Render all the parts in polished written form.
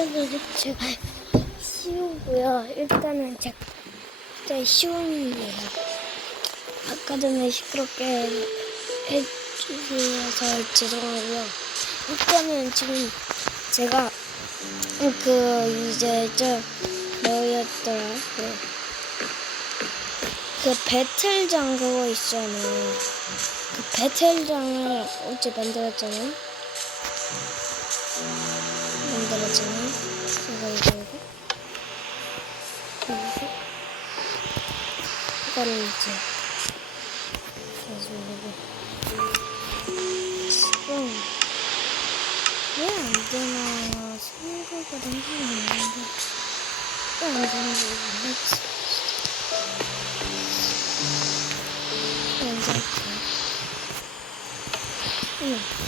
일단은 제가 쉬우고요. 일단은 제가 쉬운데요. 아까 전에 시끄럽게 해주셔서 죄송하고요. 일단은 지금 제가 이제 뭐였더라? 그 배틀장 그거 있잖아요. 그 배틀장을 어제 만들었잖아요. 이거를 이제 지금 왜 안 되나 생각을 해보는데 왜 안 되는지 모르겠지.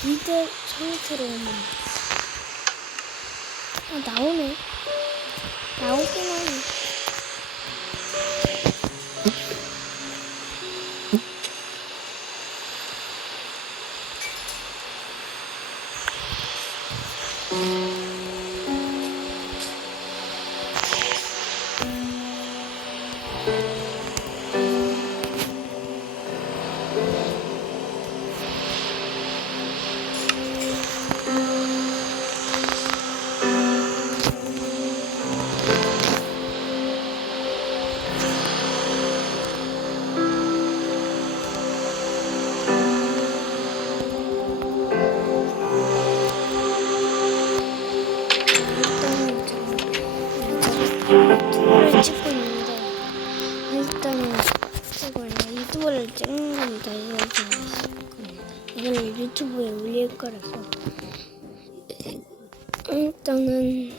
이대 상태로 오면 나오네. 나오긴 하네. 유튜브를 찍고 있는데 일단은 유튜브를 찍는 겁니다. 이걸 유튜브에 올릴 거라서 일단은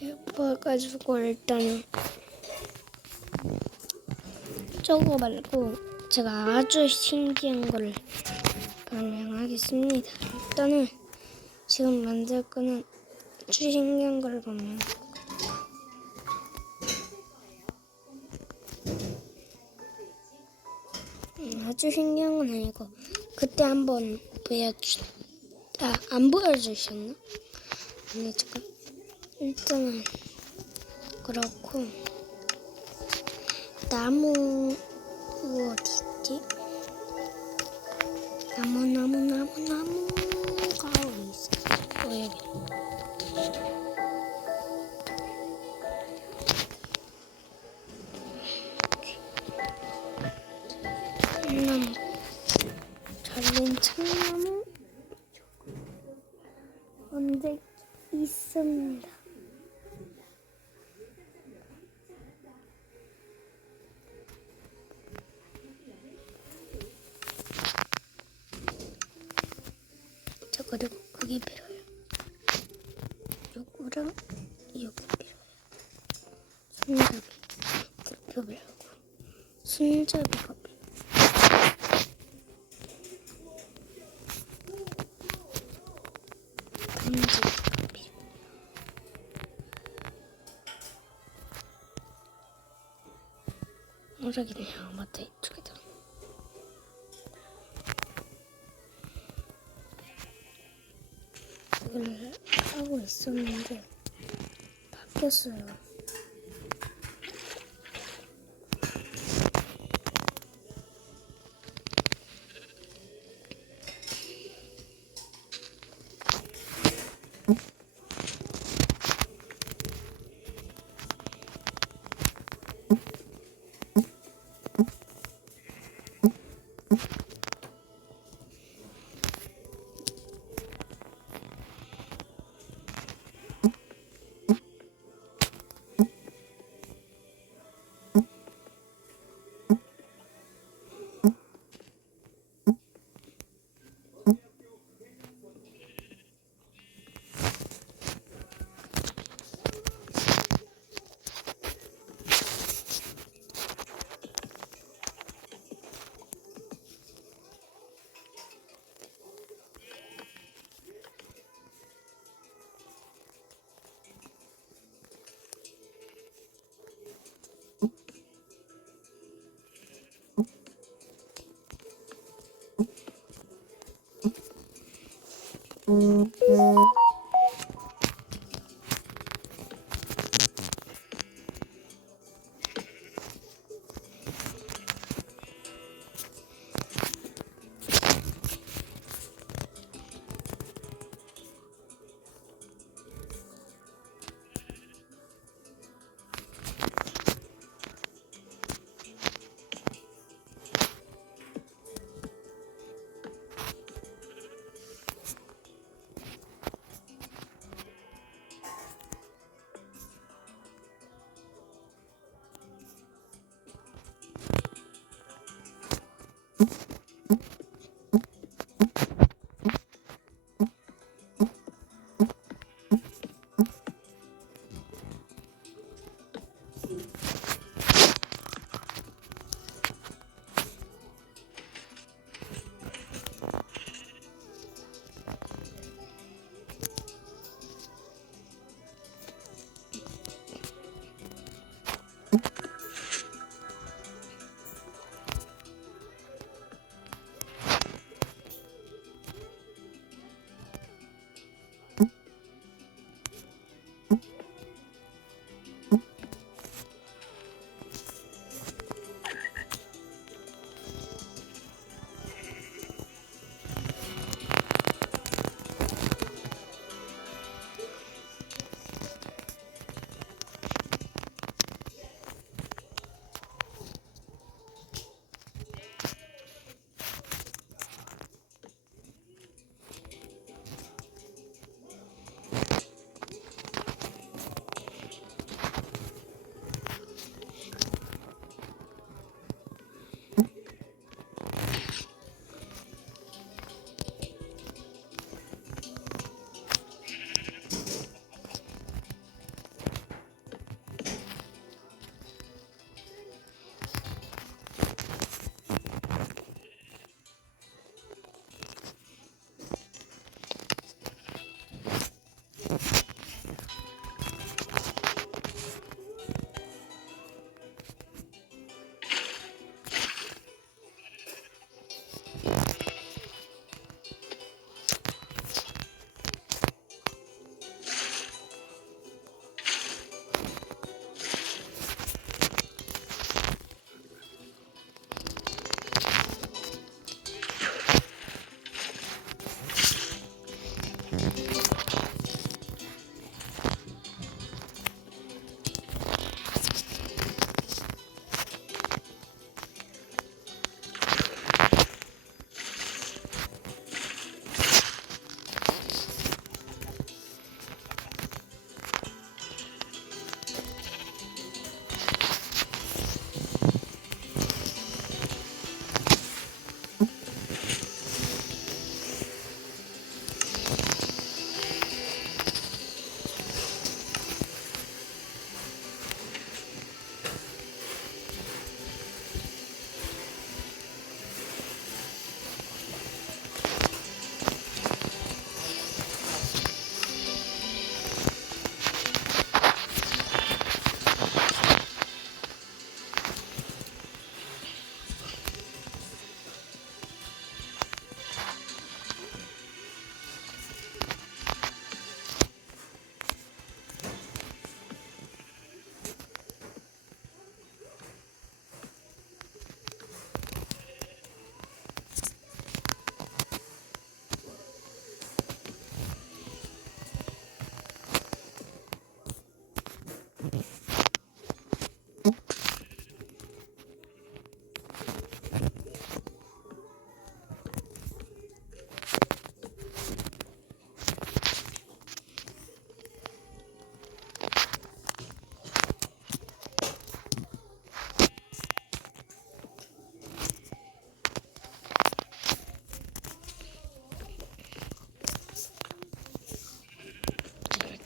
예뻐가지고 일단은 저거 말고 제가 아주 신기한 거를 발명하겠습니다. 일단은 지금 만들 거는 아주 신기한 걸 보면 아주 신기한 건 아니고 그때 한번 안 보여주셨나? 아니 잠깐 일단은 그렇고 나무 어디 있지? 나무가 어디 있어? 여기. 참나무, 잘린 참나무 언제 있습니다. 저 그리고 그게 필요해요. 요거랑 요거 필요해요. 손잡이, 불표하고 손잡이가 감지가 필요해요. 모르겠네요. 맞다, 이쪽에다. 이걸 하고 있었는데 바뀌었어요.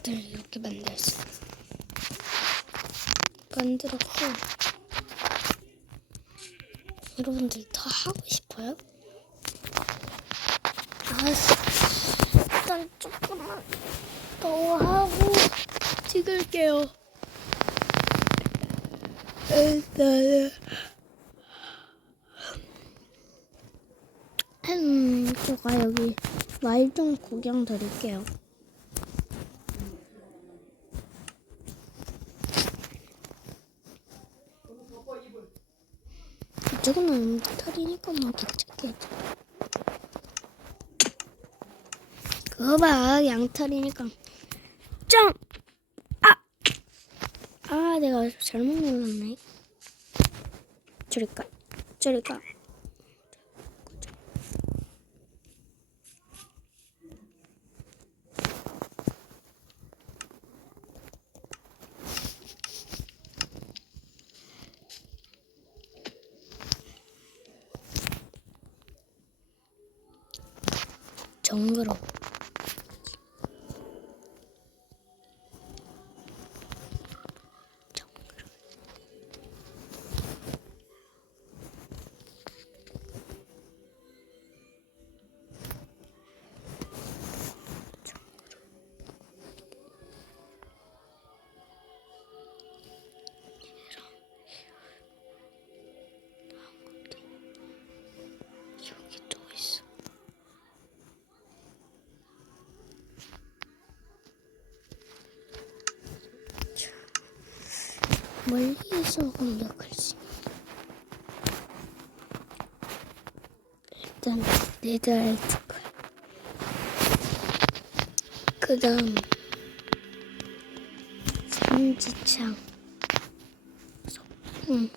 일단 이렇게 만들었고 여러분들 더 하고 싶어요? 일단 조금만 더 하고 찍을게요. 일단은 제가 여기 말 좀 구경 드릴게요. 이쪽은 털이니까 뭐 괜찮겠지. 그거 봐, 양털이니까. 점! 내가 잘못 눌렀네. 저리가. 정글로. 여기 또 있어. 멀리서 공격할지. 일단 네드라이트 걸. 그 다음 삼지창, 소품,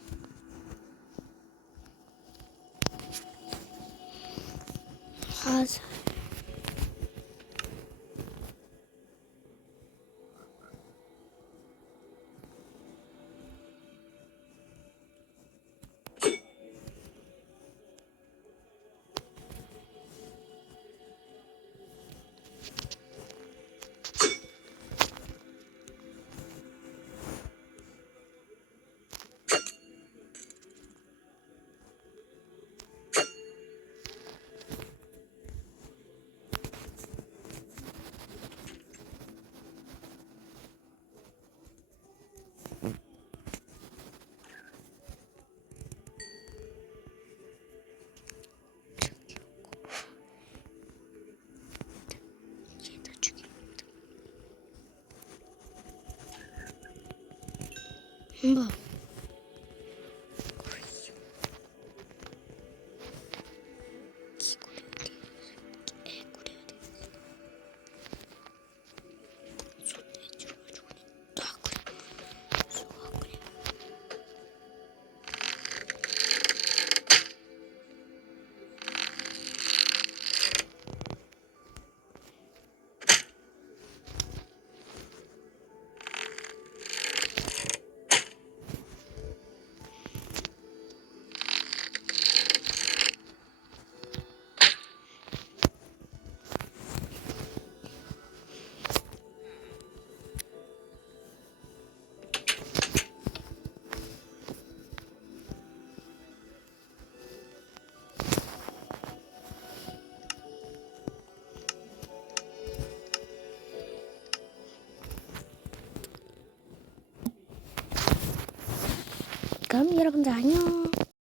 화살. 얘다 죽입니다. 뭐? 그럼 여러분들 안녕.